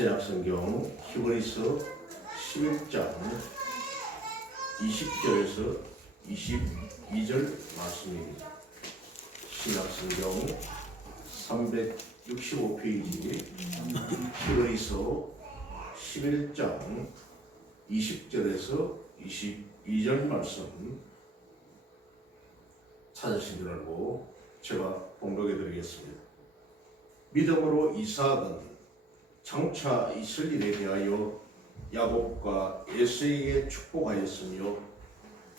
신약성경 히브리서 11장 20절에서 22절 말씀입니다. 신약성경 365페이지 히브리서 11장 20절에서 22절 말씀 찾으신 줄 알고 제가 봉독해 드리겠습니다. 믿음으로 이삭은 장차 있을 일에 대하여 야곱과 에서에게 축복하였으며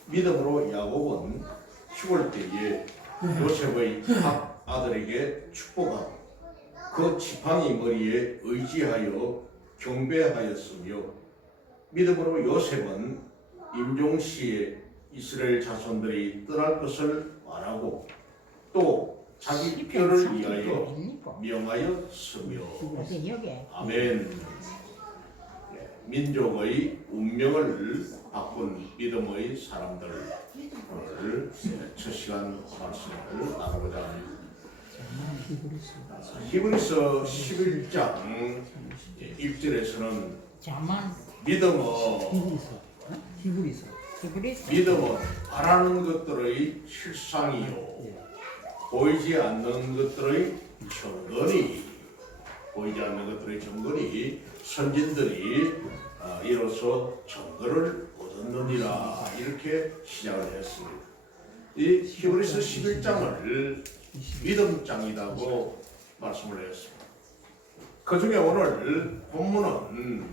믿음으로 야곱은 죽을 때에 요셉의 각 아들에게 축복하고 그 지팡이 머리에 의지하여 경배하였으며 믿음으로 요셉은 임종시에 이스라엘 자손들이 떠날 것을 말하고 또 자기 뼈를 위하여 명하였으며 아멘. 민족의 운명을 바꾼 믿음의 사람들 오늘 첫 시간 말씀을 나누고자 합니다. 히브리서 11장 1절에서는 믿음은 바라는 것들의 실상이요 보이지 않는 것들의 증거니 선진들이 이로써 증거를 얻었느니라 이렇게 시작을 했습니다. 이 히브리서 11장을 믿음장이라고 말씀을 했습니다. 그 중에 오늘 본문은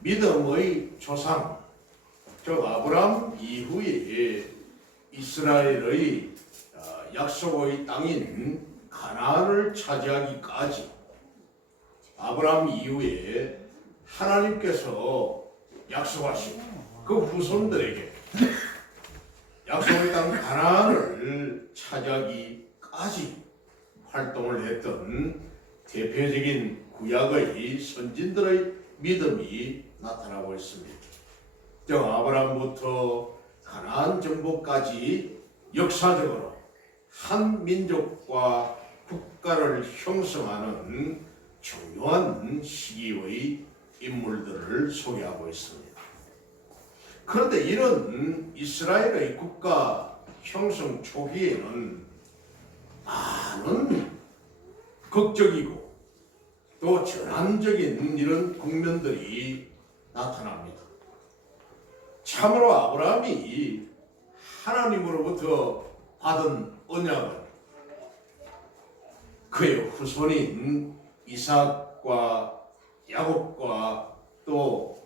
믿음의 조상 즉 아브라함 이후에 이스라엘의 약속의 땅인 가나안을 차지하기까지 아브라함 이후에 하나님께서 약속하신 그 후손들에게 약속의 땅 가나안을 차지하기까지 활동을 했던 대표적인 구약의 선진들의 믿음이 나타나고 있습니다. 즉 아브라함부터 가나안 정복까지 역사적으로 한 민족과 국가를 형성하는 중요한 시기의 인물들을 소개하고 있습니다. 그런데 이런 이스라엘의 국가 형성 초기에는 많은 극적이고 또 전환적인 이런 국면들이 나타납니다. 참으로 아브라함이 하나님으로부터 받은 언약은 그의 후손인 이삭과 야곱과 또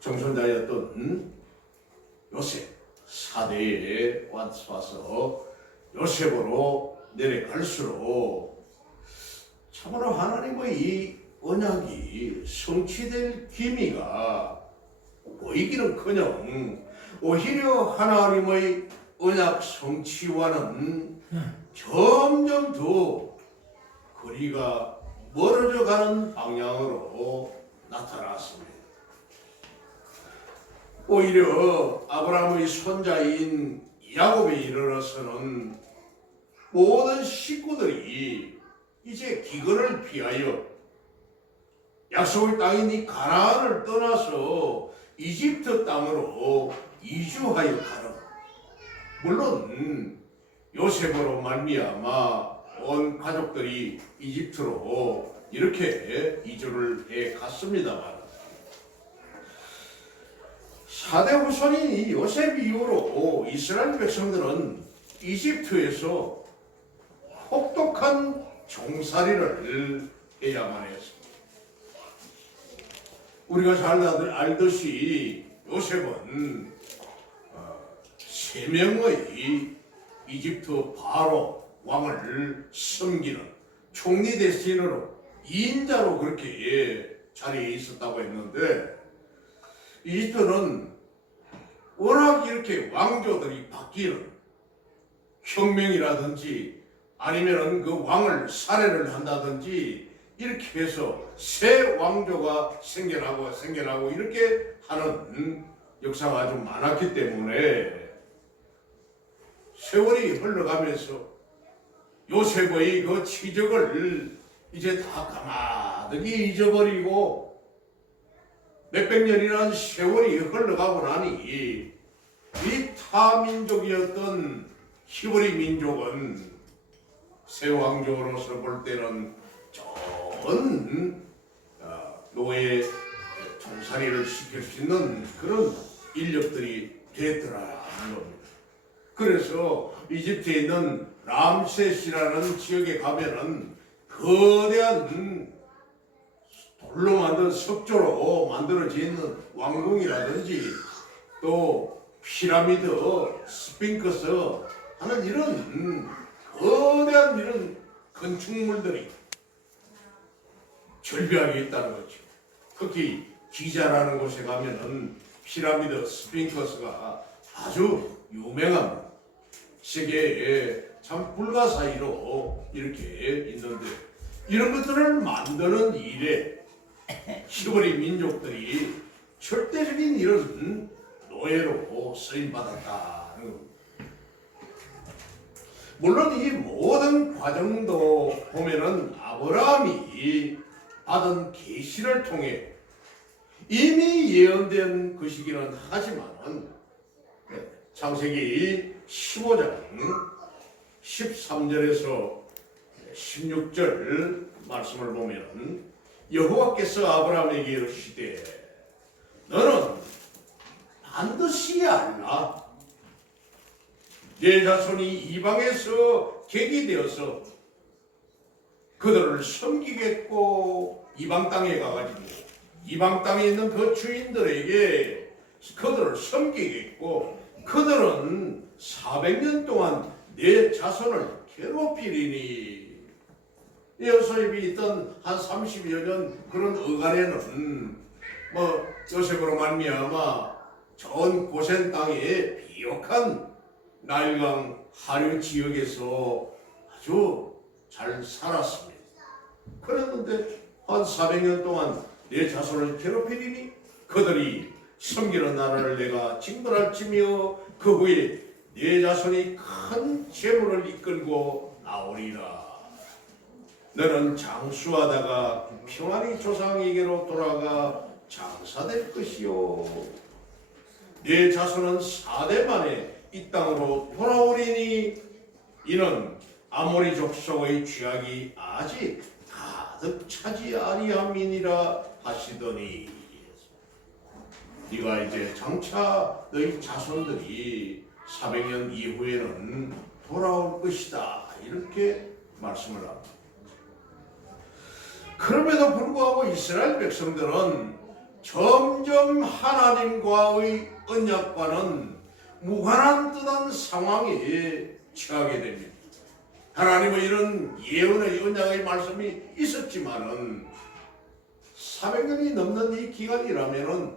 정손자였던 요셉 4대에 와서 요셉으로 내려갈수록 참으로 하나님의 이 언약이 성취될 기미가 보이기는커녕 오히려 하나님의 언약 성취와는 점점 더 거리가 멀어져 가는 방향으로 나타났습니다. 오히려 아브라함의 손자인 야곱에 이르러서는 모든 식구들이 이제 기근을 피하여 약속의 땅인 이 가나안을 떠나서 이집트 땅으로 이주하여 가는 물론 요셉으로 말미암아 온 가족들이 이집트로 이렇게 이주를 해 갔습니다만 4대 후손인 이 요셉 이후로 이스라엘 백성들은 이집트에서 혹독한 종살이를 해야만 했습니다. 우리가 잘 알듯이 요셉은 3명의 이집트 바로 왕을 섬기는 총리 대신으로 2인자로 그렇게 자리에 있었다고 했는데 이집트는 워낙 이렇게 왕조들이 바뀌는 혁명이라든지 아니면 그 왕을 살해를 한다든지 이렇게 해서 새 왕조가 생겨나고 이렇게 하는 역사가 아주 많았기 때문에 세월이 흘러가면서 요셉의 그 치적을 이제 다 가마득히 잊어버리고 몇백 년이라는 세월이 흘러가고 나니 이 타민족이었던 히브리 민족은 새 왕족으로서 볼 때는 좋은 노예 종살이를 시킬 수 있는 그런 인력들이 됐더라는 겁니다. 그래서 이집트에 있는 람셋이라는 지역에 가면은 거대한 돌로 만든 석조로 만들어져 있는 왕궁이라든지 또 피라미드, 스핑크스 하는 이런 거대한 이런 건축물들이 절비하게 있다는 거죠. 특히 기자라는 곳에 가면은 피라미드, 스핑크스가 아주 유명한 세계에 참 불가사의로 이렇게 있는데 이런 것들을 만드는 일에 히브리 민족들이 절대적인 이런 노예로 쓰임받았다는 겁니다. 물론 이 모든 과정도 보면은 아브라함이 받은 계시를 통해 이미 예언된 것이기는 하지만은 창세기 15장 13절에서 16절 말씀을 보면 여호와께서 아브라함에게 이르시되 너는 반드시 알라 내 자손이 이방에서 객이 되어서 그들을 섬기겠고 이방 땅에 가가지고 이방 땅에 있는 그 주인들에게 그들을 섬기겠고 그들은 400년 동안 내 자손을 괴롭히리니 요셉이 있던 한 30여 년 그런 어간에는 요셉으로 말미암아 전 고센 땅의 비옥한 나일강 하류 지역에서 아주 잘 살았습니다. 그랬는데 한 400년 동안 내 자손을 괴롭히리니 그들이 섬기는 나라를 내가 징벌할지며 그 후에 내 자손이 큰 재물을 이끌고 나오리라. 너는 장수하다가 평안히 조상에게로 돌아가 장사될 것이요 내 자손은 4대 만에 이 땅으로 돌아오리니 이는 아모리 족속의 죄악이 아직 가득 차지 아니함이니라 하시더니 네가 이제 장차 너희 자손들이 400년 이후에는 돌아올 것이다 이렇게 말씀을 합니다. 그럼에도 불구하고 이스라엘 백성들은 점점 하나님과의 언약과는 무관한 듯한 상황에 처하게 됩니다. 하나님의 이런 예언의 언약의 말씀이 있었지만은 400년이 넘는 이 기간이라면은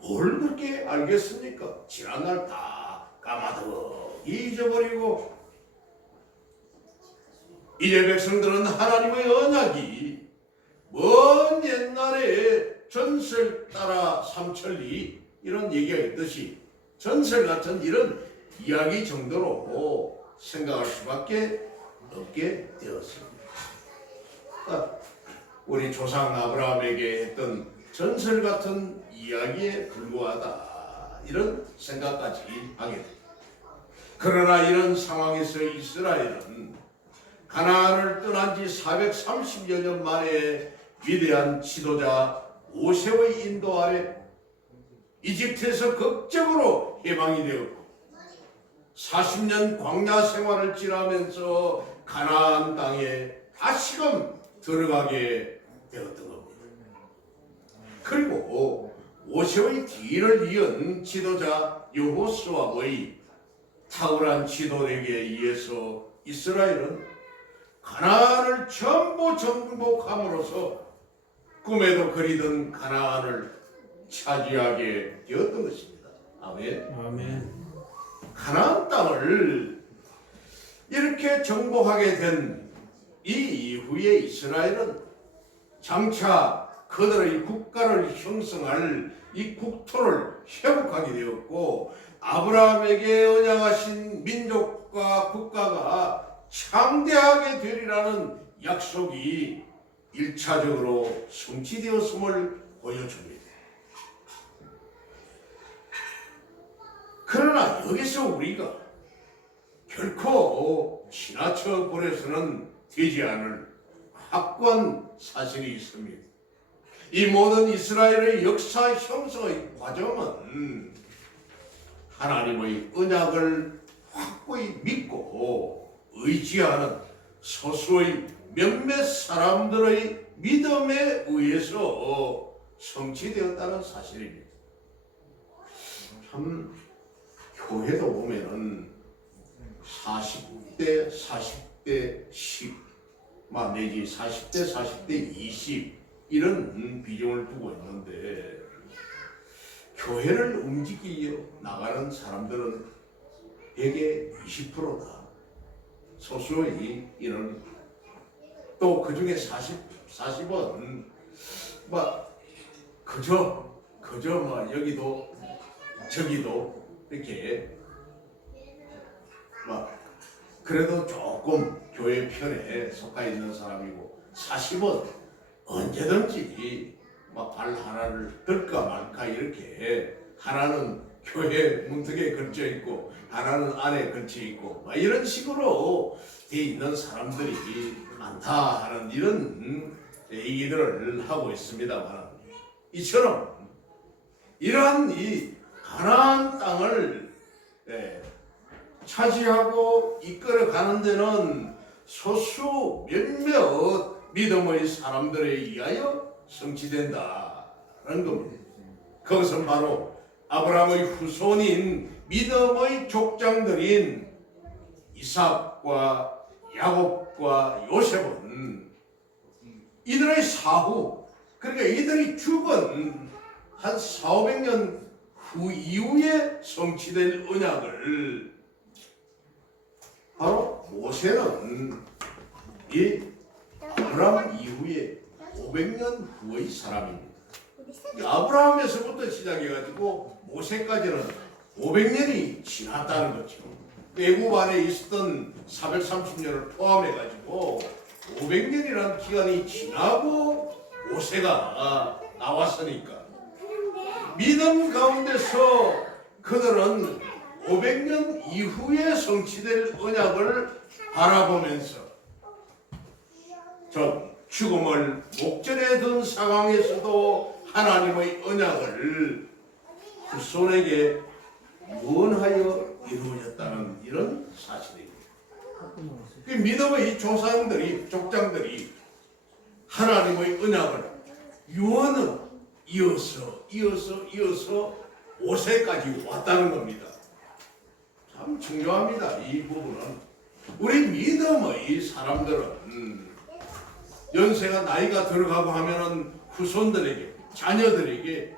뭘 그렇게 알겠습니까? 지난날 다 까마득 잊어버리고 이제 백성들은 하나님의 언약이 먼 옛날에 전설 따라 삼천리 이런 얘기가 있듯이 전설 같은 이런 이야기 정도로 생각할 수밖에 없게 되었습니다. 우리 조상 아브라함에게 했던 전설 같은 이야기에 불과하다 이런 생각까지 하게 됩니다. 그러나 이런 상황에서 이스라엘은 가나안을 떠난 지 430여 년 만에 위대한 지도자 모세의 인도 아래 이집트에서 극적으로 해방이 되었고 40년 광야 생활을 지나면서 가나안 땅에 다시금 들어가게 되었던 겁니다. 그리고 모세의 뒤를 이은 지도자 여호수아의 탁월한 지도력에 의해서 이스라엘은 가나안을 전부 정복함으로써 꿈에도 그리던 가나안을 차지하게 되었던 것입니다. 아멘. 아멘. 가나안 땅을 이렇게 정복하게 된 이 이후에 이스라엘은 장차 그들의 국가를 형성할 이 국토를 회복하게 되었고 아브라함에게 언약하신 민족과 국가가 창대하게 되리라는 약속이 1차적으로 성취되었음을 보여줍니다. 그러나 여기서 우리가 결코 지나쳐 버려서는 되지 않을 확고한 사실이 있습니다. 이 모든 이스라엘의 역사 형성의 과정은 하나님의 언약을 확고히 믿고 의지하는 소수의 몇몇 사람들의 믿음에 의해서 성취되었다는 사실입니다. 참 교회도 보면은 40대 40대 10 내지 40대 40대 20 이런 비중을 두고 있는데, 교회를 움직이려 나가는 사람들은 대개 20%다. 소수의 인원입니다. 또 그 중에 40은 그저 여기도 저기도 이렇게 그래도 조금 교회 편에 속해 있는 사람이고, 40은 언제든지 발 하나를 들까 말까 이렇게, 하나는 교회 문턱에 걸쳐 있고 하나는 안에 걸쳐 있고 이런 식으로 돼 있는 사람들이 많다 하는 이런 얘기들을 하고 있습니다만, 이처럼 이러한 이 가나안 땅을 차지하고 이끌어 가는 데는 소수 몇몇 믿음의 사람들에 의하여 성취된다는 겁니다. 그것은 바로 아브라함의 후손인 믿음의 족장들인 이삭과 야곱과 요셉은 이들의 사후, 그러니까 이들이 죽은 한 400~500년 후 이후에 성취될 언약을, 바로 모세는 이 아브라함 이후에 500년 후의 사람입니다. 아브라함에서부터 시작해가지고 모세까지는 500년이 지났다는 거죠. 애굽 안에 있었던 430년을 포함해가지고 500년이라는 기간이 지나고 모세가 나왔으니까, 믿음 가운데서 그들은 500년 이후에 성취될 언약을 바라보면서 죽음을 목전에 둔 상황에서도 하나님의 언약을 후손에게 원하여 이루어졌다는 이런 사실입니다. 믿음의 조상들이, 족장들이 하나님의 언약을 유언을 이어서 모세까지 왔다는 겁니다. 참 중요합니다. 이 부분은 우리 믿음의 사람들은 연세가 나이가 들어가고 하면은 후손들에게, 자녀들에게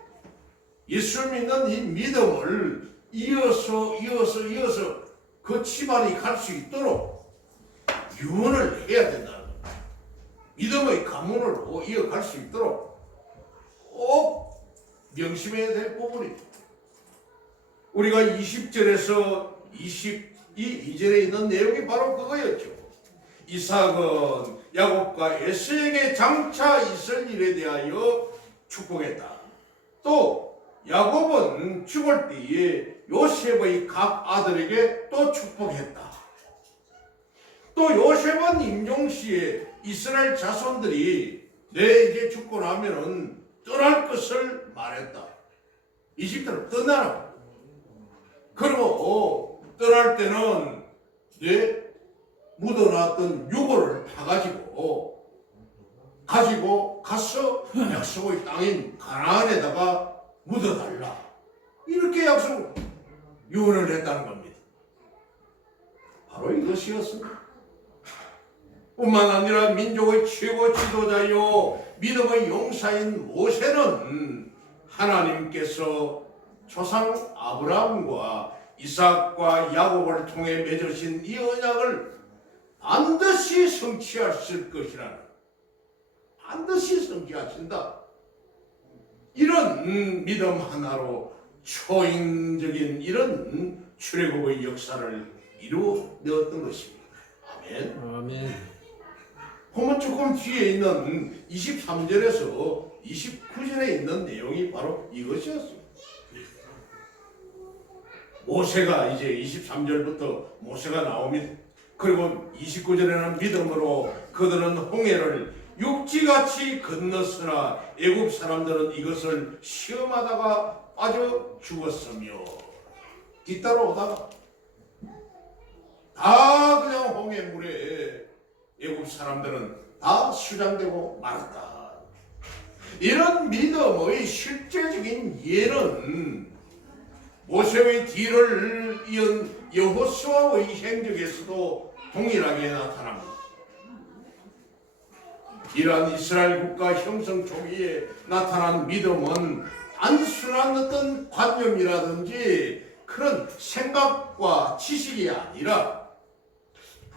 예수 믿는 이 믿음을 이어서 그 집안이 갈 수 있도록 유언을 해야 된다는 겁니다. 믿음의 가문으로 이어갈 수 있도록 꼭 명심해야 될 부분입니다. 우리가 20절에서 22절에 있는 내용이 바로 그거였죠. 이삭은 야곱과 에서에게 장차 있을 일에 대하여 축복했다. 또 야곱은 죽을 때에 요셉의 각 아들에게 또 축복했다. 또 요셉은 임종시에 이스라엘 자손들이 내 이제 죽고 나면은 떠날 것을 말했다. 이집트를 떠나라고. 그리고 떠날 때는 내 묻어놨던 유골을 파가지고 가서 약속의 땅인 가나안에다가 묻어달라. 이렇게 유언을 했다는 겁니다. 바로 이것이었습니다. 뿐만 아니라 민족의 최고 지도자요 믿음의 용사인 모세는 하나님께서 조상 아브라함과 이삭과 야곱을 통해 맺으신 이 언약을 반드시 성취하실 것이라는, 반드시 성취하신다, 이런 믿음 하나로 초인적인 이런 출애굽의 역사를 이루어내었던 것입니다. 아멘. 아멘. 보면 조금 뒤에 있는 23절에서 29절에 있는 내용이 바로 이것이었습니다. 모세가 이제 23절부터 모세가 나옵니다. 그리고 29절에는 믿음으로 그들은 홍해를 육지같이 건넜으나 애굽 사람들은 이것을 시험하다가 빠져 죽었으며, 뒤따라오다가 다 그냥 홍해물에 애굽 사람들은 다 수장되고 말았다. 이런 믿음의 실제적인 예는 모세의 뒤를 이은 여호수아의 행적에서도 동일하게 나타납니다. 이러한 이스라엘 국가 형성 초기에 나타난 믿음은 단순한 어떤 관념이라든지 그런 생각과 지식이 아니라,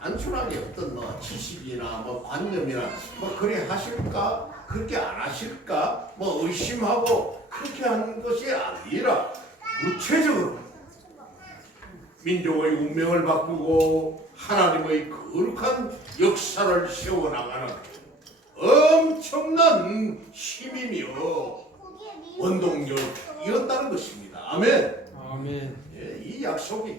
단순하게 어떤 지식이나 관념이나 그래 하실까, 그렇게 안 하실까, 의심하고 그렇게 하는 것이 아니라 구체적으로 민족의 운명을 바꾸고 하나님의 거룩한 역사를 세워나가는 엄청난 힘이며 원동력이었다는 것입니다. 아멘. 아멘. 이 약속이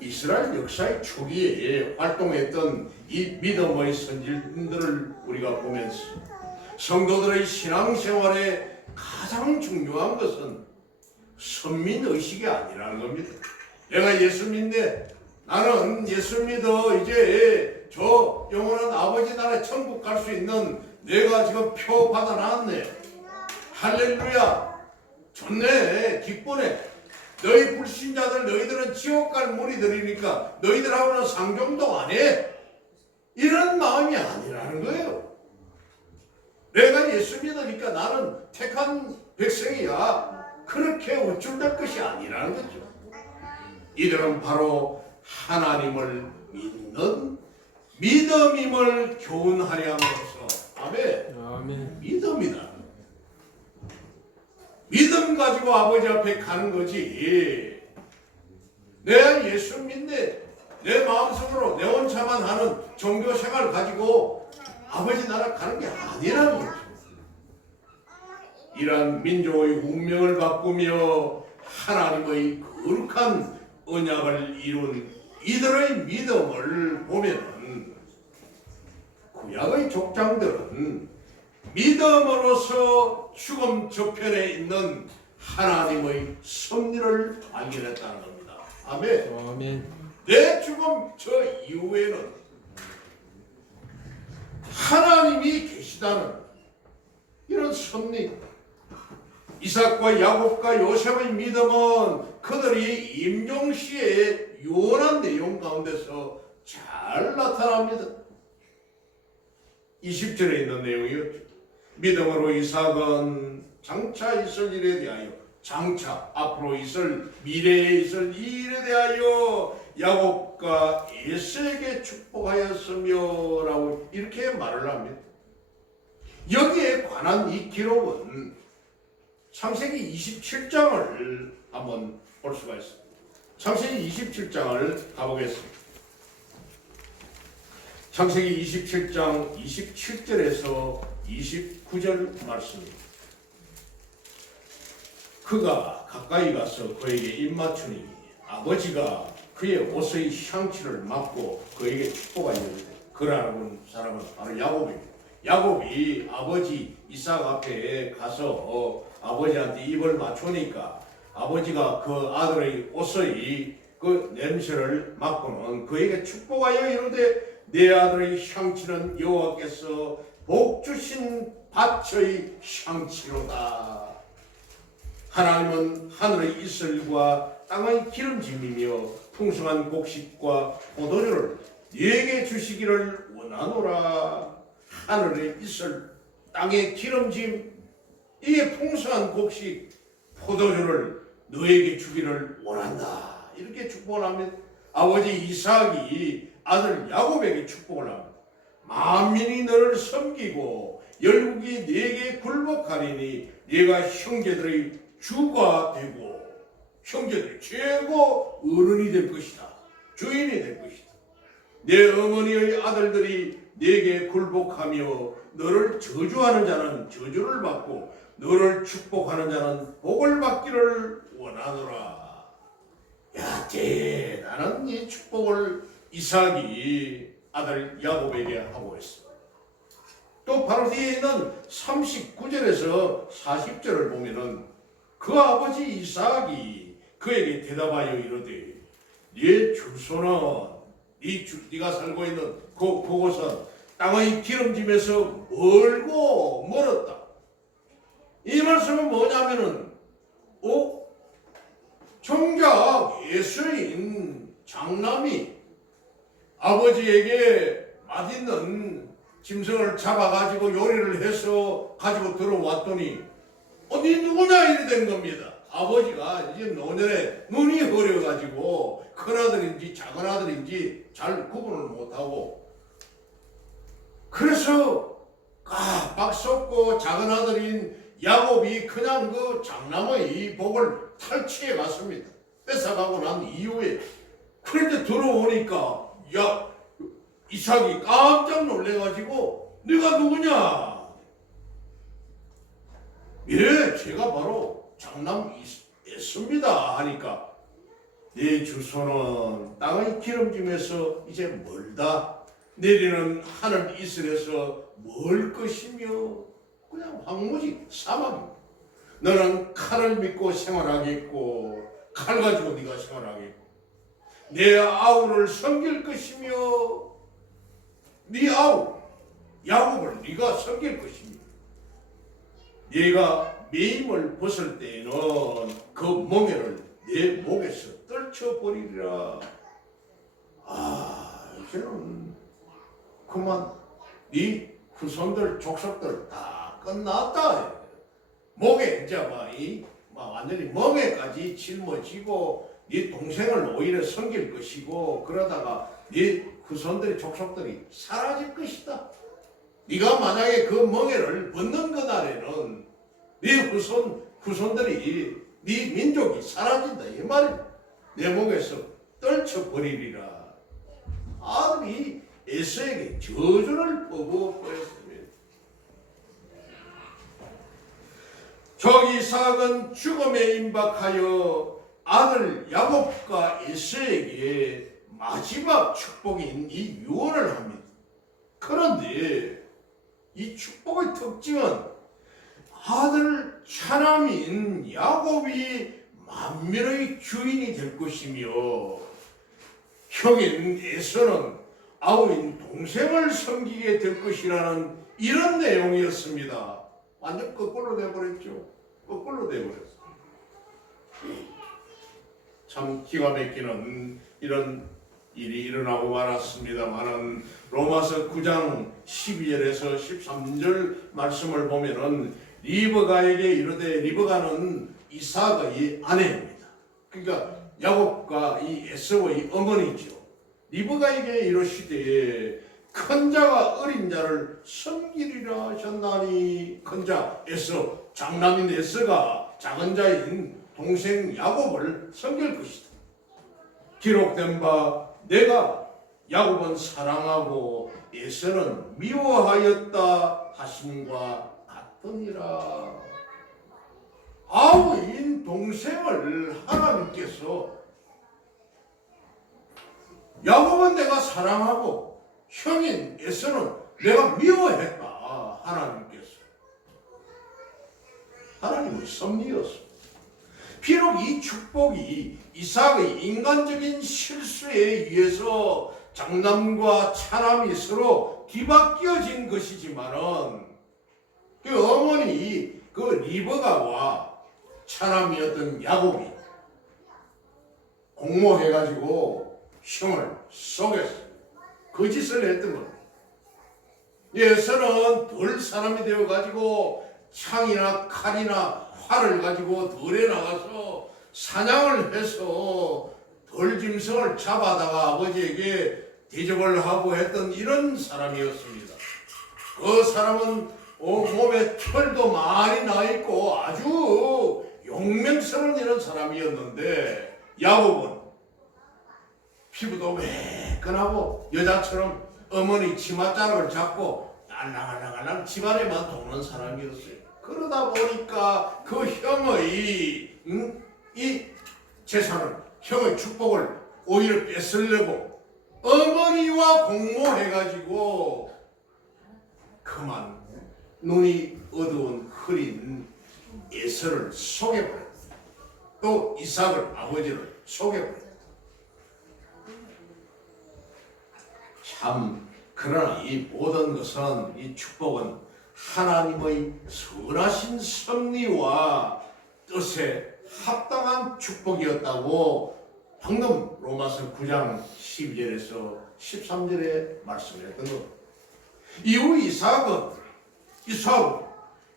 이스라엘 역사의 초기에 활동했던 이 믿음의 선질들을 우리가 보면서 성도들의 신앙생활에 가장 중요한 것은 선민의식이 아니라는 겁니다. 내가 예수 믿네, 나는 예수 믿어, 이제 저 영원한 아버지 나라 천국 갈 수 있는 내가 지금 표 받아놨네, 할렐루야, 좋네, 기쁘네, 너희 불신자들 너희들은 지옥 갈 무리들이니까 너희들하고는 상종도 안 해, 이런 마음이 아니라는 거예요. 내가 예수 믿으니까 나는 택한 백성이야, 그렇게 우쭐댈 것이 아니라는 거죠. 이들은 바로 하나님을 믿는 믿음임을 교훈하려 함으로써, 아멘, 아멘. 믿음이다. 믿음 가지고 아버지 앞에 가는 거지, 내가 예수 믿네, 내 마음속으로 내 혼자만 하는 종교 생활을 가지고 아버지 나라 가는 게 아니라는 거죠. 이러한 민족의 운명을 바꾸며 하나님의 거룩한 언약을 이룬 이들의 믿음을 보면 구약의 족장들은 믿음으로서 죽음 저편에 있는 하나님의 섭리를 발견했다는 겁니다. 아멘. 아멘. 내 죽음 저 이후에는 하나님이 계시다는 이런 섭리, 이삭과 야곱과 요셉의 믿음은 그들이 임종시의 유언한 내용 가운데서 잘 나타납니다. 20절에 있는 내용이었죠. 믿음으로 이삭은 장차 있을 일에 대하여, 장차 앞으로 있을 미래에 있을 이 일에 대하여 야곱과 에서에게 축복하였으며 라고 이렇게 말을 합니다. 여기에 관한 이 기록은 창세기 27장을 한번 볼 수가 있습니다. 창세기 27장을 가보겠습니다. 창세기 27장 27절에서 29절 말씀입니다. 그가 가까이 가서 그에게 입맞추니 아버지가 그의 옷의 향취를 맡고 그에게 축복하였는데, 그라는 사람은 바로 야곱입니다. 야곱이 아버지 이삭 앞에 가서 아버지한테 입을 맞추니까 아버지가 그 아들의 옷의 그 냄새를 맡고는 그에게 축복하여 이르되, 내 아들의 향취는 여호와께서 복 주신 밭의 향취로다. 하나님은 하늘의 이슬과 땅의 기름짐이며 풍성한 곡식과 포도주를 네게 주시기를 원하노라. 하늘의 이슬, 땅의 기름짐, 이게 풍성한 곡식, 포도주를 너에게 주기를 원한다. 이렇게 축복을 하면 아버지 이삭이 아들 야곱에게 축복을 합니다. 만민이 너를 섬기고 열국이 네게 굴복하리니 네가 형제들의 주가 되고 형제들의 최고 어른이 될 것이다. 주인이 될 것이다. 내 어머니의 아들들이 네게 굴복하며 너를 저주하는 자는 저주를 받고 너를 축복하는 자는 복을 받기를 원하노라. 야, 대단한 이 축복을 이삭이 아들 야곱에게 하고 있어. 또 바로 뒤에 있는 39절에서 40절을 보면은 그 아버지 이삭이 그에게 대답하여 이르되 네 주소는 네가 살고 있는 그곳은 땅의 기름짐에서 멀고 멀었다. 이 말씀은 뭐냐면은 정작 에서인 장남이 아버지에게 맛있는 짐승을 잡아가지고 요리를 해서 가지고 들어왔더니 네 누구냐 이래 된 겁니다. 아버지가 이제 노년에 눈이 흐려가지고 큰아들인지 작은아들인지 잘 구분을 못하고 그래서 깜빡 속고 작은아들인 야곱이 그냥 그 장남의 복을 탈취해 갔습니다. 뺏어가고 난 이후에 그런데 들어오니까 이삭이 깜짝 놀래가지고 네가 누구냐? 예, 제가 바로 장남 에서입니다 하니까 네 주소는 땅의 기름짐에서 이제 멀다. 내리는 하늘 이슬에서 멀 것이며 그냥 황무지 사막입니다. 너는 칼을 믿고 생활하겠고 칼 가지고 네가 생활하겠고 내 아우를 섬길 것이며 네 아우 야곱을 네가 섬길 것이며 네가 매임을 벗을 때에는 그 멍에를 내 목에서 떨쳐버리리라. 이제는 그만 네 후손들 족속들 다 끝났다. 목에 이제 완전히 멍에까지 짊어지고 네 동생을 오히려 섬길 것이고 그러다가 네 후손들의 족속들이 사라질 것이다. 네가 만약에 그 멍에를 벗는 그날에는 네 후손들이 네 민족이 사라진다 이 말이야. 내 목에서 떨쳐버리리라. 아들이 에서에게 저주를 퍼부었습니다. 이삭은 죽음에 임박하여 아들 야곱과 에서에게 마지막 축복인 이 유언을 합니다. 그런데 이 축복의 특징은 아들 차남인 야곱이 만민의 주인이 될 것이며 형인 에서는 아우인 동생을 섬기게 될 것이라는 이런 내용이었습니다. 완전 거꾸로 돼버렸죠. 거꾸로 돼버렸어요. 참 기가 막히는 이런 일이 일어나고 말았습니다만은 로마서 9장 12절에서 13절 말씀을 보면은 리브가에게 이르되 리브가는 이삭의 아내입니다. 그러니까 야곱과 이 에서의 어머니죠. 리브가에게 이르시되 큰 자가 어린 자를 섬기리라 하셨나니 큰 자 에서 장남인 에서가 작은 자인 동생 야곱을 섬길 것이다. 기록된 바 내가 야곱은 사랑하고 에서는 미워하였다 하심과 같으니라. 아우인 동생을 하나님께서 야곱은 내가 사랑하고 형인 에서는 내가 미워했다. 하나님의 섭리였습니다. 비록 이 축복이 이삭의 인간적인 실수에 의해서 장남과 차남이 서로 뒤바뀌어진 것이지만은 그 어머니 그 리브가와 차남이었던 야곱이 공모해가지고 형을 속였어요. 거짓을 했던 겁니다. 에서는 덜 사람이 되어가지고 창이나 칼이나 활을 가지고 들에 나가서 사냥을 해서 돌짐승을 잡아다가 아버지에게 대접을 하고 했던 이런 사람이었습니다. 그 사람은 몸에 털도 많이 나 있고 아주 용맹스러운 이런 사람이었는데 야곱은 피부도 매끈하고 여자처럼 어머니 치맛자락을 잡고 알랑알랑알랑 집안에만 도는 사람이었어요. 그러다 보니까 그 형의 이 재산을, 형의 축복을 오히려 뺏으려고 어머니와 공모해가지고 그만 눈이 어두운 흐린 에서를 속여버렸다. 또 이삭을, 아버지를 속여버렸다. 참, 그러나 이 모든 것은, 이 축복은 하나님의 선하신 섭리와 뜻에 합당한 축복이었다고 방금 로마서 9장 12절에서 13절에 말씀했던 것. 이후 이삭은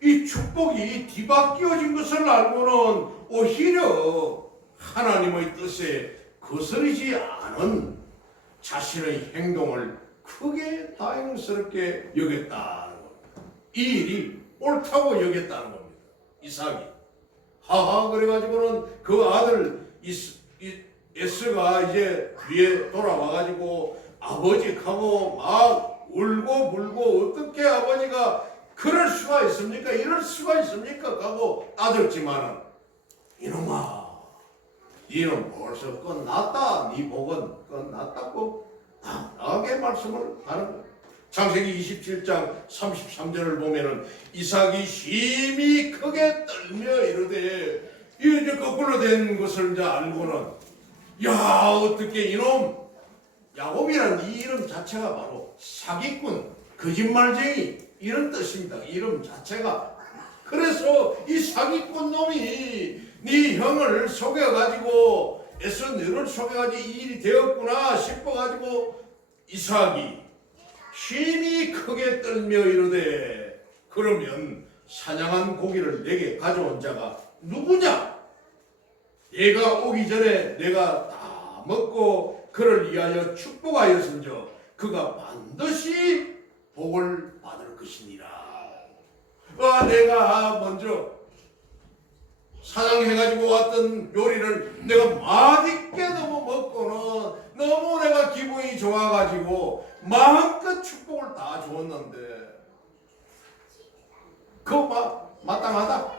이 축복이 뒤바뀌어진 것을 알고는 오히려 하나님의 뜻에 거스르지 않은 자신의 행동을 크게 다행스럽게 여겼다는 겁니다. 이 일이 옳다고 여겼다는 겁니다. 이삭이. 하하 그래가지고는 그 아들 에스가 이제 뒤에 돌아와가지고 아버지하고 막 울고 불고 어떻게 아버지가 그럴 수가 있습니까? 이럴 수가 있습니까? 하고 따졌지만은 이놈아, 니는 벌써 끝났다. 네 복은 끝났다고 당당하게 말씀을 하는 거예요. 창세기 27장 33절을 보면은 이삭이 심히 크게 떨며 이르되, 이제 거꾸로 된 것을 이제 알고는, 야, 어떻게 이놈 야곱이라는 이 이름 자체가 바로 사기꾼, 거짓말쟁이 이런 뜻입니다. 이름 자체가. 그래서 이 사기꾼 놈이 네 형을 속여가지고 애써 너를 속여가지고 이 일이 되었구나 싶어가지고 이삭이 심히 크게 떨며 이르되, 그러면 사냥한 고기를 내게 가져온 자가 누구냐? 얘가 오기 전에 내가 다 먹고 그를 위하여 축복하였은저 그가 반드시 복을 받을 것이니라. 내가 먼저 사냥해가지고 왔던 요리를 내가 맛있게 너무 먹고는 너무 내가 기분이 좋아가지고 마음껏 축복을 다 주었는데 그거 마땅하다?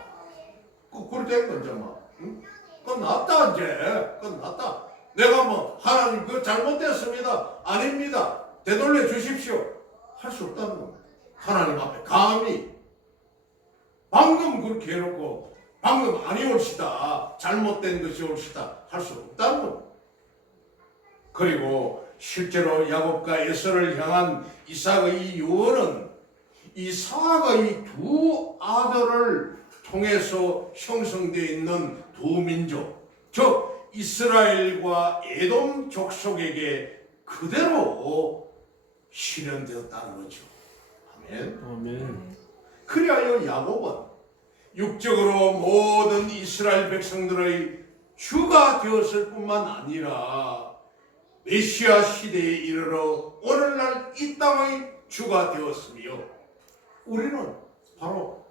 그럴 건지 응? 끝났다. 이제 끝났다. 내가 하나님 그 잘못됐습니다. 아닙니다. 되돌려 주십시오. 할 수 없다는 겁니다. 하나님 앞에 감히 방금 그렇게 해놓고 방금 아니올시다, 잘못된 것이 옳시다 할 수 없다는 겁니다. 그리고 실제로 야곱과 에서를 향한 이삭의 유언은 이삭의 두 아들을 통해서 형성되어 있는 두 민족, 즉 이스라엘과 에돔 족속에게 그대로 실현되었다는 거죠. 아멘. 아멘. 그리하여 야곱은 육적으로 모든 이스라엘 백성들의 주가 되었을 뿐만 아니라 메시아 시대에 이르러 오늘날 이 땅의 주가 되었으며, 우리는 바로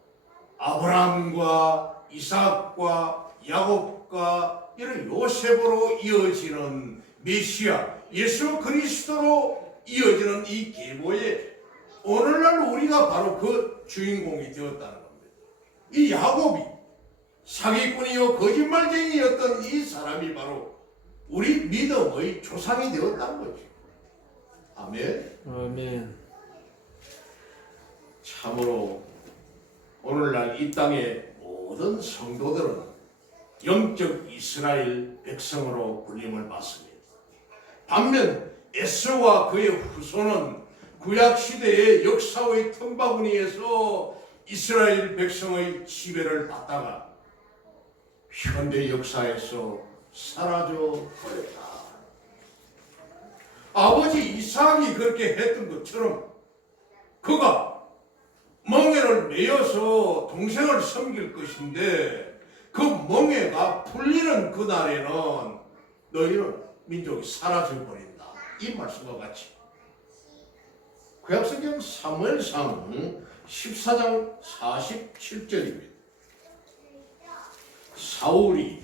아브라함과 이삭과 야곱과 이런 요셉으로 이어지는 메시아 예수 그리스도로 이어지는 이 계보에 오늘날 우리가 바로 그 주인공이 되었다는 겁니다. 이 야곱이 사기꾼이요 거짓말쟁이였던 이 사람이 바로 우리 믿음의 조상이 되었다는 거죠. 아멘. 아멘. 참으로 오늘날 이 땅의 모든 성도들은 영적 이스라엘 백성으로 불림을 받습니다. 반면 에서와 그의 후손은 구약시대의 역사의 틈바구니에서 이스라엘 백성의 지배를 받다가 현대 역사에서 사라져 버렸다. 아버지 이삭이 그렇게 했던 것처럼 그가 멍에를 메어서 동생을 섬길 것인데 그 멍에가 풀리는 그날에는 너희는 민족이 사라져 버린다. 이 말씀과 같이 구약성경 사무엘상 14장 47절입니다. 사울이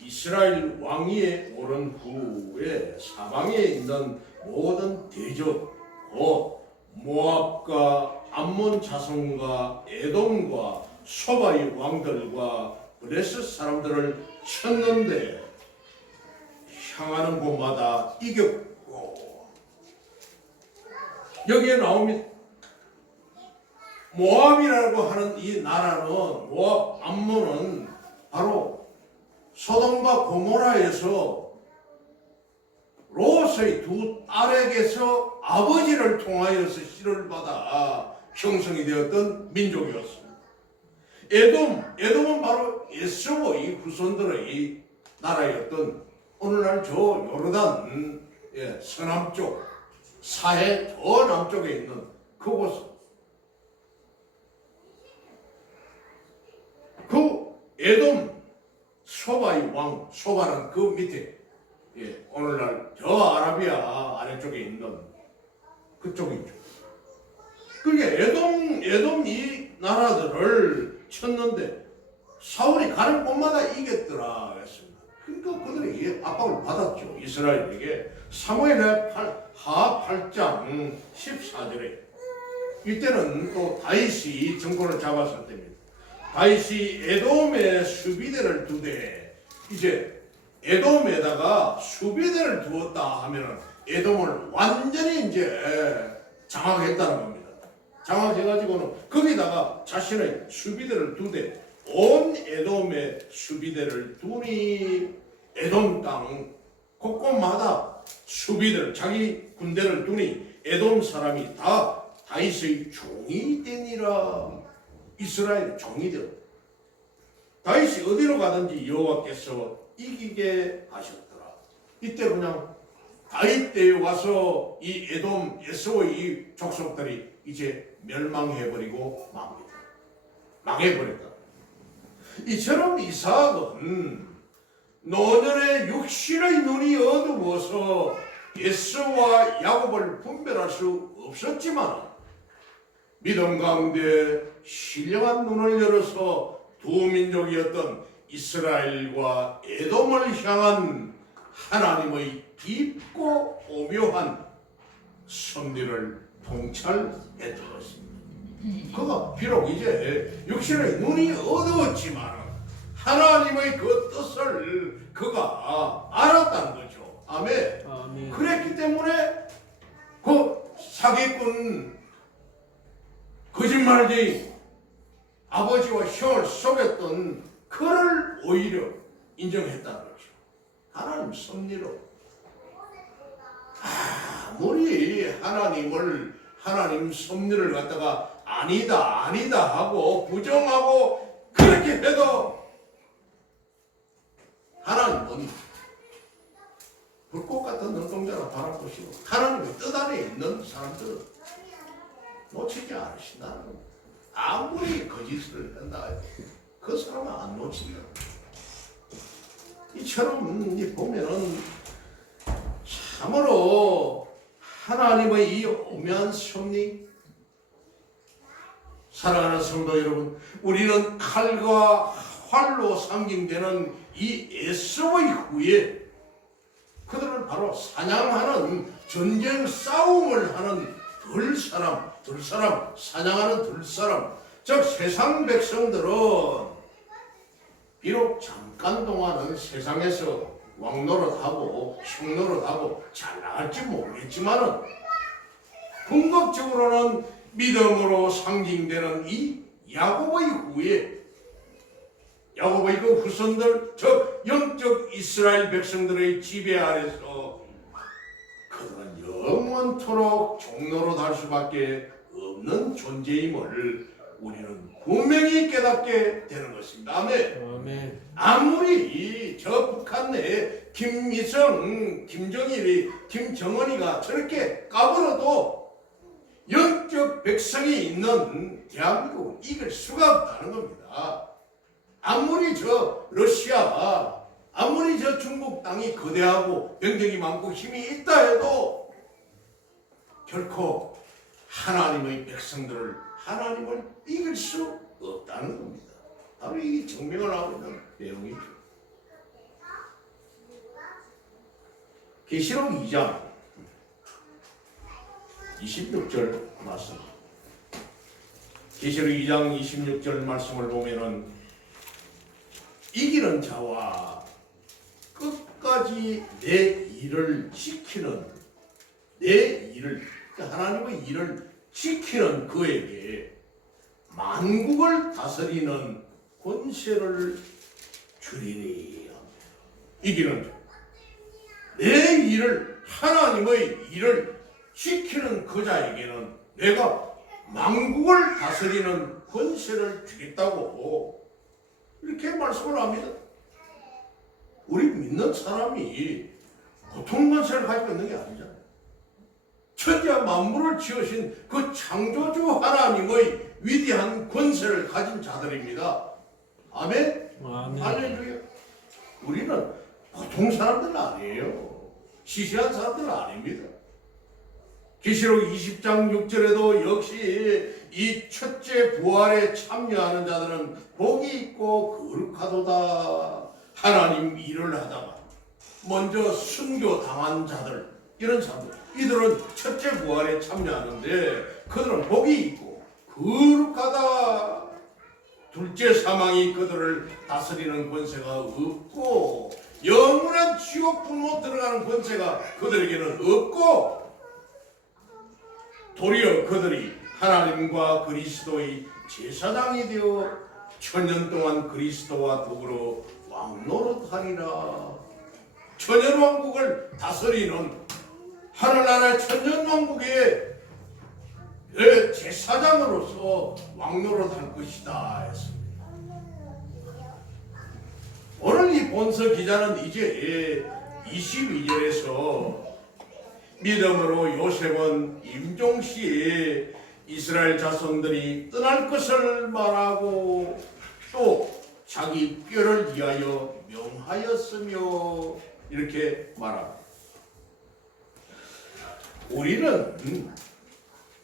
이 이스라엘 왕위에 오른 후에 사방에 있는 모든 대적, 곧 모압과 암몬 자손과 에돔과 소바의 왕들과 브레스 사람들을 쳤는데 향하는 곳마다 이겼고, 여기에 나옵니다. 모압이라고 하는 이 나라는, 모압, 암몬은 바로 소돔과 고모라에서 롯의 두 딸에게서 아버지를 통하여서 씨를 받아 형성이 되었던 민족이었습니다. 에돔은 바로 에서의 후손들의 나라였던, 오늘날 저 요르단 서남쪽, 사해 저 남쪽에 있는 그곳, 그 에돔 소바의 왕, 소바는 그 밑에, 오늘날 저 아라비아 아래쪽에 있는 그쪽이죠. 그게 에돔 이 나라들을 쳤는데 사울이 가는 곳마다 이겼더라 했습니다. 그러니까 그들이 압박을 받았죠. 이스라엘에게. 사무엘의 하 8장 14절에 이때는 또 다윗이 정권을 잡았을 때입니다. 다윗이 에돔에 수비대를 두되, 이제 에돔에다가 수비대를 두었다 하면은 에돔을 완전히 이제 장악했다는 겁니다. 장악해가지고는 거기다가 자신의 수비대를 두되 온 에돔에 수비대를 두니 에돔 땅 곳곳마다 수비대를, 자기 군대를 두니 에돔 사람이 다 다윗의 종이 되니라. 이스라엘의 종이 되었다. 다윗이 어디로 가든지 여호와께서 이기게 하셨더라. 이때 그냥 다윗 때에 와서 이 에돔 에서의 이 족속들이 이제 멸망해버리고 맙니다. 망해버렸다. 이처럼 이삭은 노년에 육신의 눈이 어두워서 에서와 야곱을 분별할 수 없었지만 믿음 가운데 신령한 눈을 열어서 두 민족이었던 이스라엘과 에돔을 향한 하나님의 깊고 오묘한 섭리를 통찰했던 것입니다. 그가 비록 이제 육신의 눈이 어두웠지만 하나님의 그 뜻을 그가 알았다는 거죠. 아멘. 아멘. 그랬기 때문에 그 사기꾼 거짓말쟁이 아버지와 형을 속였던 그를 오히려 인정했다는 거죠. 하나님 섭리로. 아무리 하나님 섭리를 갖다가 아니다 하고 부정하고 그렇게 해도 하나님은 불꽃 같은 눈동자를 바라보시고 하나님의 뜻 안에 있는 사람들은 놓치지 않으신다는 겁니다. 아무리 거짓을 한다 해도 그 사람은 안 놓친다. 이처럼 보면은 참으로 하나님의 이 오묘한 섭리, 사랑하는 성도 여러분, 우리는 칼과 활로 상징되는 이 에서의 후에 그들은 바로 사냥하는, 전쟁 싸움을 하는 들사람, 사냥하는 들사람, 즉 세상 백성들은 비록 잠깐 동안은 세상에서 왕노릇하고 형노릇하고 잘 나갈지 모르겠지만은 궁극적으로는 믿음으로 상징되는 이 야곱의 후에, 야곱의 그 후손들, 즉 영적 이스라엘 백성들의 지배 아래서 그들은 영원토록 종노릇할 수밖에 없는 존재임을 우리는 분명히 깨닫게 되는 것입니다. 아멘. 아무리 저 북한 내에 김미성, 김정일이, 김정은이가 저렇게 까불어도 영적 백성이 있는 대한민국은 이길 수가 없다는 겁니다. 아무리 저 러시아, 아무리 저 중국 땅이 거대하고 병력이 많고 힘이 있다 해도 결코 하나님의 백성들을, 하나님을 이길 수 없다는 겁니다. 바로 이게 증명을 하고 있는 내용이죠. 계시록 2장 26절 말씀. 계시록 2장 26절 말씀을 보면은 이기는 자와 끝까지 내 일을 지키는 내 일을 하나님의 일을 지키는 그에게 만국을 다스리는 권세를 주리니. 이기는 자. 내 일을 하나님의 일을 지키는 그 자에게는 내가 만국을 다스리는 권세를 주겠다고 이렇게 말씀을 합니다. 우리 믿는 사람이 보통 권세를 가지고 있는 게 아니잖아요. 천지와 만물을 지으신 그 창조주 하나님의 위대한 권세를 가진 자들입니다. 아멘? 할렐루야. 우리는 보통 사람들 아니에요. 시시한 사람들 아닙니다. 계시록 20장 6절에도 역시 이 첫째 부활에 참여하는 자들은 복이 있고 거룩하도다. 하나님 일을 하다가 먼저 순교 당한 자들, 이런 사람들, 이들은 첫째 부활에 참여하는데 그들은 복이 있고 거룩하다. 둘째 사망이 그들을 다스리는 권세가 없고 영원한 지옥 불못 들어가는 권세가 그들에게는 없고 도리어 그들이 하나님과 그리스도의 제사장이 되어 천년 동안 그리스도와 더불어 왕노릇하리라. 천년왕국을 다스리는 하늘나라의 천년왕국의 제사장으로서 왕노릇할 것이다 했습니다. 오늘 이 본서 기자는 이제 22절에서 믿음으로 요셉은 임종시에 이스라엘 자손들이 떠날 것을 말하고 또 자기 뼈를 위하여 명하였으며 이렇게 말합니다. 우리는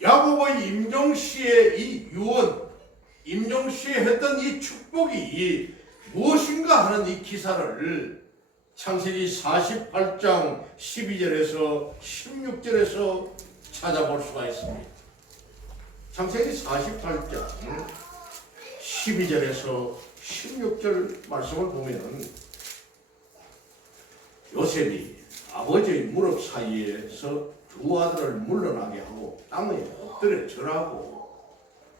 야곱의 임종시의 이 유언, 임종시에 했던 이 축복이 무엇인가 하는 이 기사를 창세기 48장 12절에서 16절에서 찾아볼 수가 있습니다. 창세기 48장 12절에서 16절 말씀을 보면 요셉이 아버지의 무릎 사이에서 두 아들을 물러나게 하고 땅에 엎드려 절하고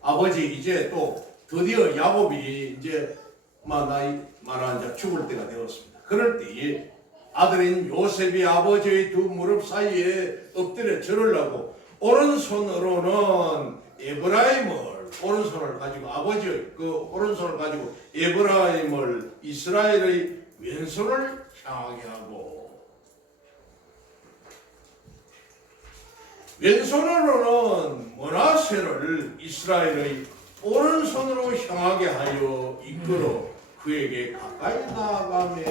아버지 이제 또 드디어 야곱이 이제 나이 많아 죽을 때가 되었습니다. 그럴 때에 아들인 요셉이 아버지의 두 무릎 사이에 엎드려 절을 오른손으로는 에브라임을 오른손을 가지고 아버지의 그 오른손을 가지고 에브라임을 이스라엘의 왼손을 향하게 하고 왼손으로는 므낫세를 이스라엘의 오른손으로 향하게 하여 이끌어 그에게 가까이 나아가며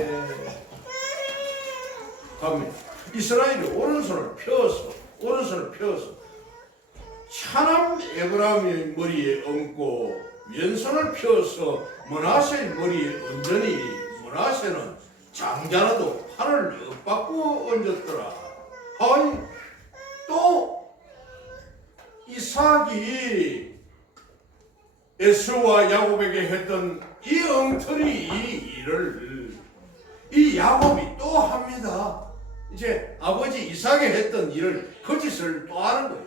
이스라엘이 오른손을 펴서 차남 에브라임의 머리에 얹고 왼손을 펴서 므낫세의 머리에 얹으니 므낫세는 장자라도 팔을 엇받고 얹었더라. 또 이삭이 에서와 야곱에게 했던 이 엉터리 일을 이 야곱이 또 합니다. 이제 아버지 이삭이 했던 일을 거짓을 또 하는 거예요.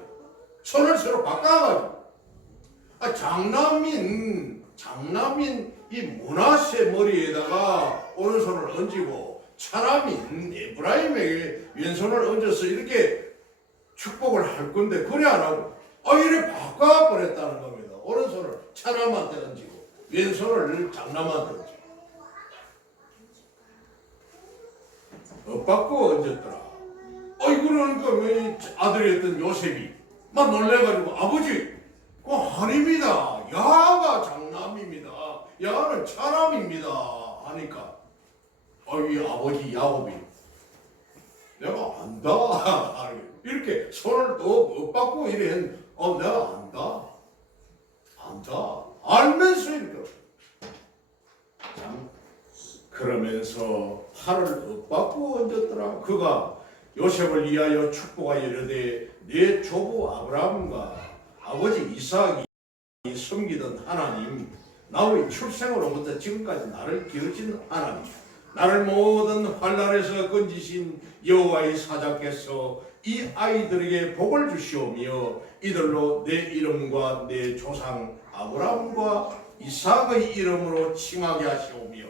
손을 서로 바꿔가지고 장남인 이 므낫세 머리에다가 오른손을 얹고 차남인 에브라임에게 왼손을 얹어서 이렇게 축복을 할 건데 그래 안 하고 이래 바꿔버렸다는 겁니다. 오른손을 차남한테 얹고 왼손을 장남한테 얹고 엇받고 얹었더라. 그러니까 왜 아들이었던 요셉이 막 놀래가지고 아버지 그거 아닙니다. 야가 장남입니다. 야는 차남입니다 하니까 이 아버지 야곱이 내가 안다 이렇게 손을 또 엇받고 이래 내가 안다 알면서 이렇게 참 그러면서 팔을 엇받고 얹었더라. 그가 요셉을 위하여 축복하여 이르되 내 조부 아브라함과 아버지 이삭이 섬기던 하나님, 나의 출생으로부터 지금까지 나를 기르신 하나님, 나를 모든 환난에서 건지신 여호와의 사자께서 이 아이들에게 복을 주시오며 이들로 내 이름과 내 조상 아브라함과 이삭의 이름으로 칭하게 하시오며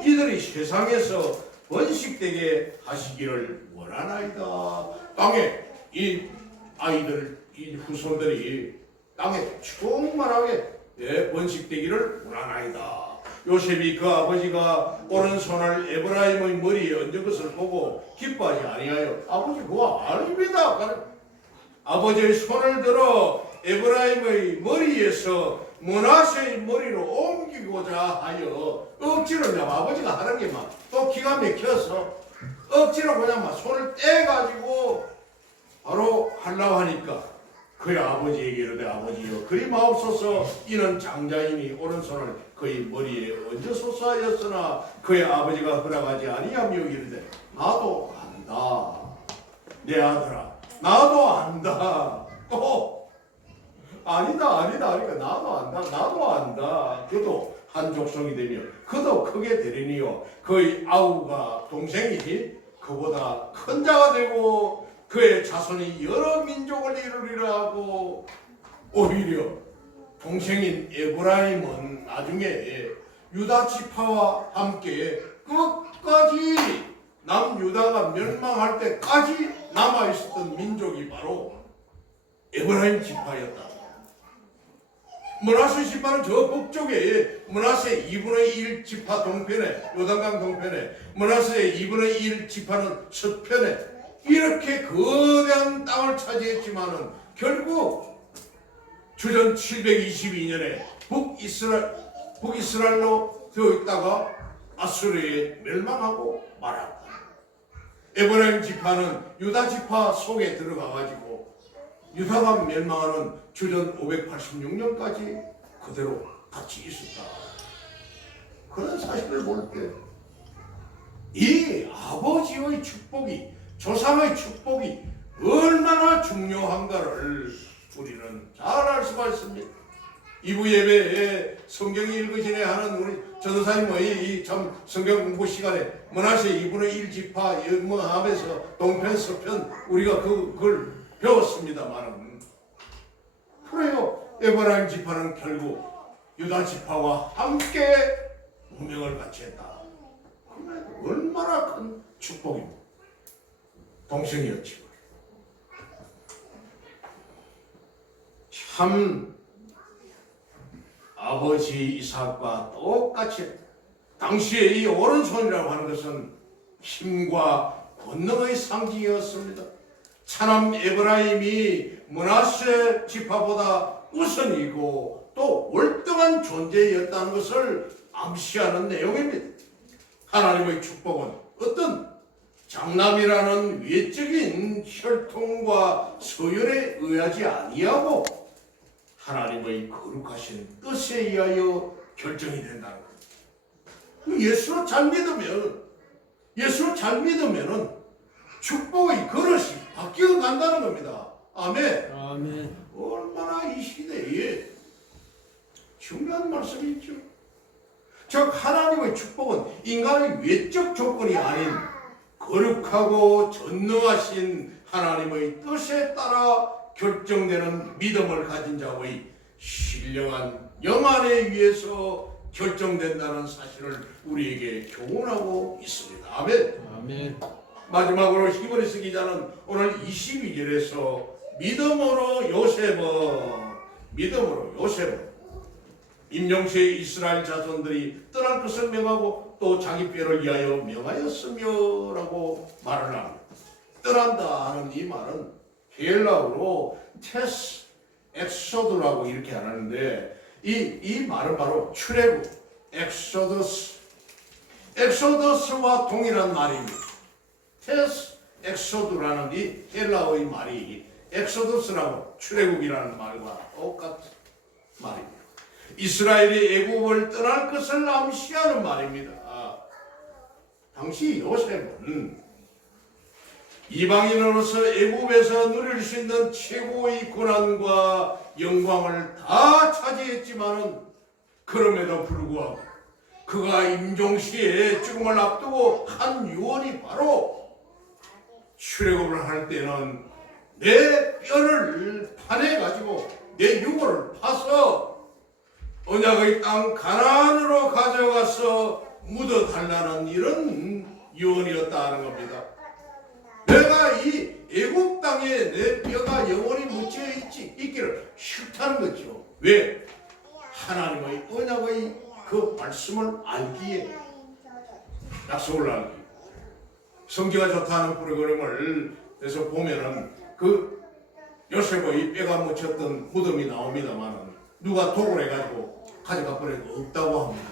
이들이 세상에서 번식되게 하시기를 원하나이다. 땅에 이 아이들, 이 후손들이 땅에 충만하게 번식되기를 원하나이다. 요셉이 그 아버지가 오른손을 에브라임의 머리에 얹은 것을 보고 기뻐하지 아니하여 아버지 그거 아닙니다. 아버지의 손을 들어 에브라임의 머리에서 므낫세의 머리로 옮기고자 하여 억지로 그냥 아버지가 하는 게 막 또 기가 막혀서 억지로 그냥 막 손을 떼가지고 바로 하려고 하니까 그의 아버지에게 이르되 아버지여 그리 마옵소서 이는 장자이니 오른손을 그의 머리에 얹어소서 하였으나 그의 아버지가 허락하지 아니하며 이르되 나도 안다 내 아들아 나도 안다 또 아니다 그러니까 나도 안다 그도 한 족속이 되며 그도 크게 되리니요 그의 아우가 동생이 그보다 큰 자가 되고 그의 자손이 여러 민족을 이루리라 하고 오히려 동생인 에브라임은 나중에 유다 지파와 함께 끝까지 남유다가 멸망할 때까지 남아있었던 민족이 바로 에브라임 지파였다. 므낫세 지파는 저 북쪽에 므낫세 2분의 1 지파 동편에 요단강 동편에 므낫세 2분의 1 지파는 서편에 이렇게 거대한 땅을 차지했지만은 결국 주전 722년에 북이스라엘로 되어 있다가 아수르에 멸망하고 말았다. 에브라임 지파는 유다 지파 속에 들어가가지고 유다가 멸망하는 주전 586년까지 그대로 같이 있었다. 그런 사실을 볼 때 이 아버지의 축복이 조상의 축복이 얼마나 중요한가를 우리는 잘 알 수가 있습니다. 이부 예배에 성경 읽으시네 하는 우리 전도사님의 이 참 성경 공부 시간에 므낫세 2분의 1 지파 하면서 동편 서편 우리가 그걸 배웠습니다만 그래요. 에브라임 지파는 결국 유다 지파와 함께 운명을 같이 했다. 얼마나 큰 축복입니다. 동생이었지만 참 아버지 이삭과 똑같이 당시에 이 오른손이라고 하는 것은 힘과 권능의 상징이었습니다. 차남 에브라임이 므낫세 지파보다 우선이고 또 월등한 존재였다는 것을 암시하는 내용입니다. 하나님의 축복은 어떤 장남이라는 외적인 혈통과 서열에 의하지 아니하고 하나님의 거룩하신 뜻에 의하여 결정이 된다는 거예요. 예수를 잘 믿으면 축복의 그릇이 바뀌어 간다는 겁니다. 아멘. 아멘. 얼마나 이 시대에 중요한 말씀이죠. 즉 하나님의 축복은 인간의 외적 조건이 아닌 거룩하고 전능하신 하나님의 뜻에 따라 결정되는 믿음을 가진 자의 신령한 영안에 의해서 결정된다는 사실을 우리에게 교훈하고 있습니다. 아멘. 아멘. 마지막으로 히브리서 기자는 오늘 22절에서 믿음으로 요셉은 임종시의 이스라엘 자손들이 떠날 것을 명하고 또 자기 뼈를 위하여 명하였으며 라고 말을 합니다. 떠난다 하는 이 말은 헬라어로 테스 엑소드라고 이렇게 하는데 이 말은 바로 출애굽 엑소더스와 동일한 말입니다. 테스 엑소드라는 이 헬라어의 말이 엑소더스라고 출애굽이라는 말과 똑같은 말입니다. 이스라엘이 애굽을 떠날 것을 암시하는 말입니다. 당시 요셉은 이방인으로서 애굽에서 누릴 수 있는 최고의 고난과 영광을 다 차지했지만은 그럼에도 불구하고 그가 임종시에 죽음을 앞두고 한 유언이 바로 출애굽을 할 때는 내 뼈를 파내 가지고 내 유골을 파서 언약의 땅 가나안으로 가져가서 묻어달라는 이런 유언이었다는 겁니다. 내가 이 애굽 땅에 내 뼈가 영원히 묻혀 있기를 싫다는 거죠. 왜? 하나님의 언약의 그 말씀을 알기에, 약속을 알기. 성기가 좋다는 프로그램을 해서 보면은 그 요셉의 뼈가 묻혔던 무덤이 나옵니다만은 누가 도굴 해가지고 가져가 버려도 없다고 합니다.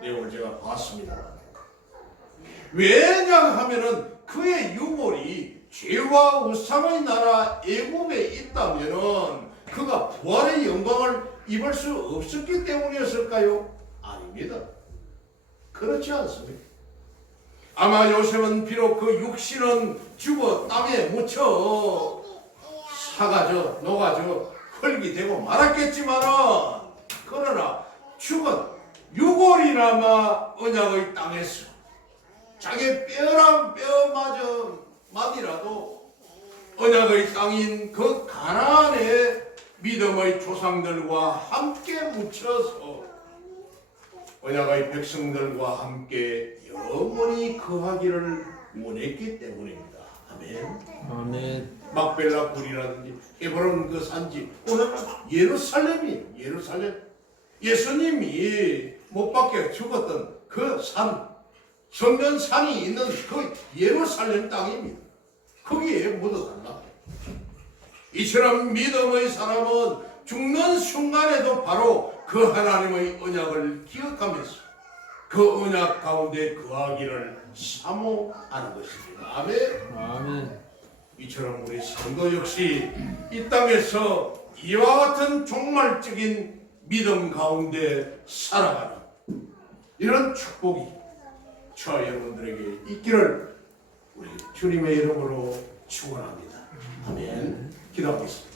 내용을 제가 봤습니다. 왜냐하면은 그의 유골이 죄와 우상의 나라 애굽에 있다면은 그가 부활의 영광을 입을 수 없었기 때문이었을까요? 아닙니다. 그렇지 않습니다. 아마 요셉은 비록 그 육신은 죽어 땅에 묻혀 사가져 녹아져 흙이 되고 말았겠지만은 그러나 죽은 유골이나마 언약의 땅에서 자기 뼈랑 뼈마저만이라도 언약의 땅인 그 가나안의 믿음의 조상들과 함께 묻혀서 언약의 백성들과 함께 영원히 거하기를 원했기 때문입니다. 아멘. 아멘. 막벨라 굴이라든지 헤브론 그 산지, 오늘은 예루살렘이 예루살렘. 예수님이 못 박혀 죽었던 그 산, 성전 산이 있는 그 예루살렘 땅입니다. 거기에 묻어달라. 이처럼 믿음의 사람은 죽는 순간에도 바로 그 하나님의 언약을 기억하면서 그 언약 가운데 거하기를 사모하는 것입니다. 아멘. 아멘. 이처럼 우리 성도 역시 이 땅에서 이와 같은 종말적인 믿음 가운데 살아가는 이런 축복이 저와 여러분들에게 있기를 우리 주님의 이름으로 축원합니다. 아멘. 기도하겠습니다.